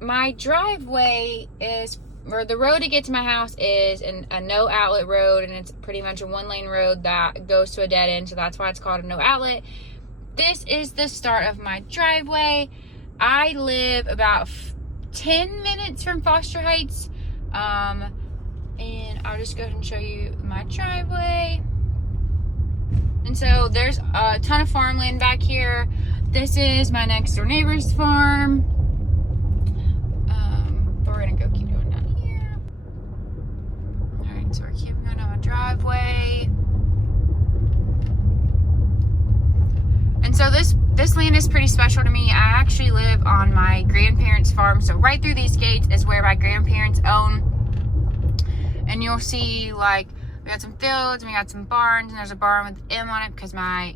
my driveway is, or the road to get to my house is a no outlet road, and it's pretty much a 1-lane road that goes to a dead end, so that's why it's called a no outlet. This is the start of my driveway. I live about 10 minutes from Foster Heights, and I'll just go ahead and show you my driveway. And so there's a ton of farmland back here. This is my next door neighbor's farm. But we're gonna go keep going down here. All right, so we're keeping going down my driveway. And so this land is pretty special to me. I actually live on my grandparents' farm. So right through these gates is where my grandparents own. And you'll see, like, we got some fields and we got some barns, and there's a barn with M on it because my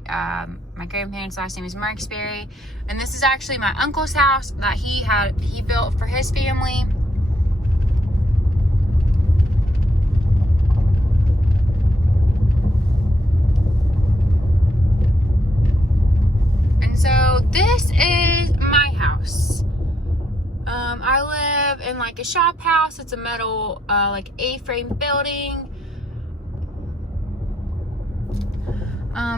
grandparents' last name is Marksberry. And this is actually my uncle's house that he built for his family. And so this is my house. I live in like a shop house. It's a metal like A-frame building.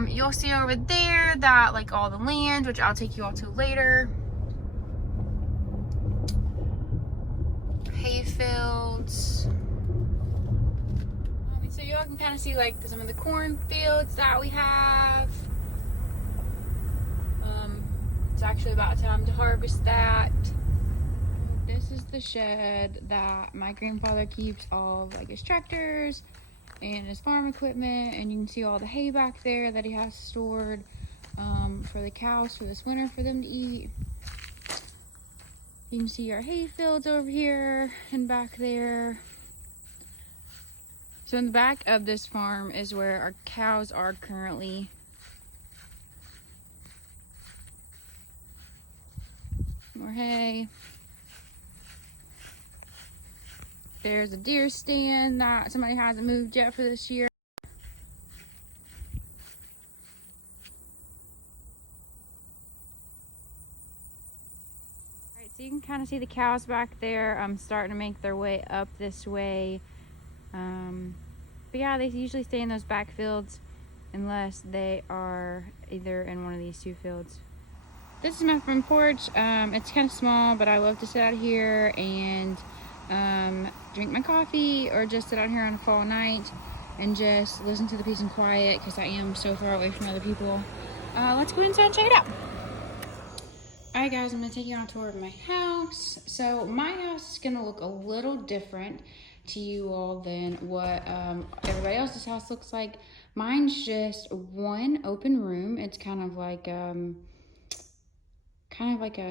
You'll see over there that like all the land, which I'll take you all to later. Hay fields. So you all can kind of see like some of the corn fields that we have. It's actually about time to harvest that. This is the shed that my grandfather keeps all of like his tractors and his farm equipment, and you can see all the hay back there that he has stored for the cows for this winter for them to eat. You can see our hay fields over here and back there. So in the back of this farm is where our cows are currently. More hay. There's a deer stand that somebody hasn't moved yet for this year. Alright, so you can kind of see the cows back there starting to make their way up this way. But yeah, they usually stay in those back fields unless they are either in one of these two fields. This is my front porch. It's kind of small, but I love to sit out here and drink my coffee, or just sit out here on a fall night and just listen to the peace and quiet because I am so far away from other people. Let's go inside and check it out. Alright guys, I'm going to take you on a tour of my house. So my house is going to look a little different to you all than what everybody else's house looks like. Mine's just one open room. It's kind of like a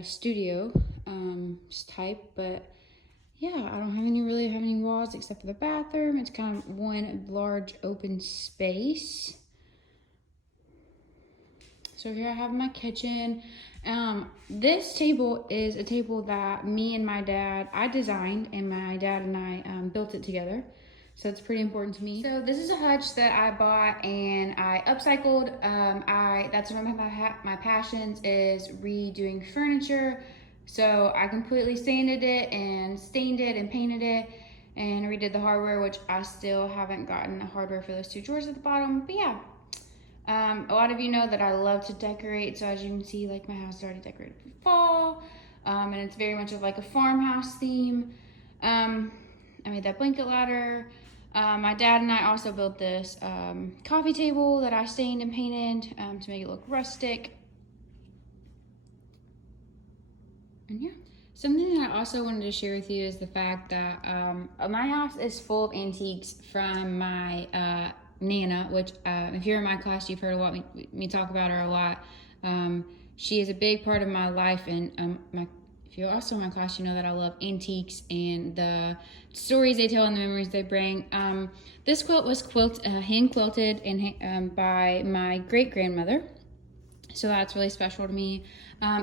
studio type, but yeah, I don't really have any walls except for the bathroom. It's kind of one large open space. So here I have my kitchen. This table is a table that me and my dad, I designed, and my dad and I built it together. So it's pretty important to me. So this is a hutch that I bought and I upcycled. That's one of my passions, is redoing furniture. So I completely sanded it and stained it and painted it and redid the hardware, which I still haven't gotten the hardware for those two drawers at the bottom. But yeah, a lot of you know that I love to decorate. So as you can see, like, my house is already decorated for fall, and it's very much of like a farmhouse theme. I made that blanket ladder. My dad and I also built this coffee table that I stained and painted to make it look rustic. And yeah, something that I also wanted to share with you is the fact that my house is full of antiques from my Nana, which if you're in my class, you've heard me talk about her a lot. She is a big part of my life, and if you're also in my class, you know that I love antiques and the stories they tell and the memories they bring. This quilt was hand quilted and by my great-grandmother. So that's really special to me.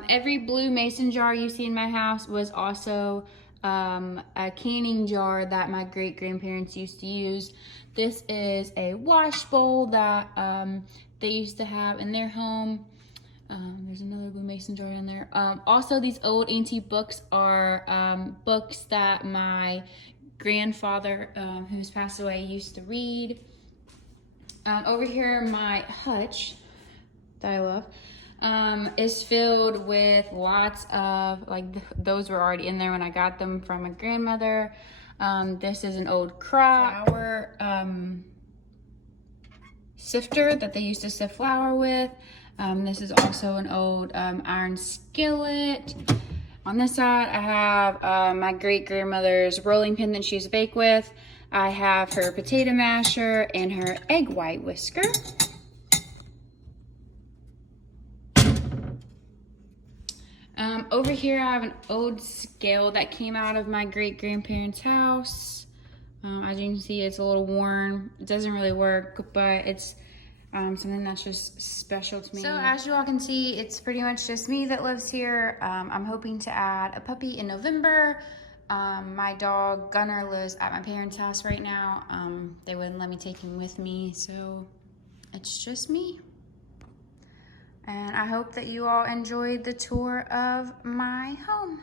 Every blue mason jar you see in my house was also a canning jar that my great-grandparents used to use. This is a wash bowl that they used to have in their home. There's another blue mason jar in there. Also, these old antique books are books that my grandfather, who's passed away, used to read. Over here, my hutch that I love is filled with lots of, like, those were already in there when I got them from my grandmother. This is an old flour sifter that they used to sift flour with. This is also an old iron skillet. On this side, I have my great-grandmother's rolling pin that she used to bake with. I have her potato masher and her egg white whisker. Over here, I have an old scale that came out of my great-grandparents' house. As you can see, it's a little worn. It doesn't really work, but it's something that's just special to me. So as you all can see, it's pretty much just me that lives here. I'm hoping to add a puppy in November. My dog Gunner lives at my parents' house right now. They wouldn't let me take him with me, so it's just me. And I hope that you all enjoyed the tour of my home.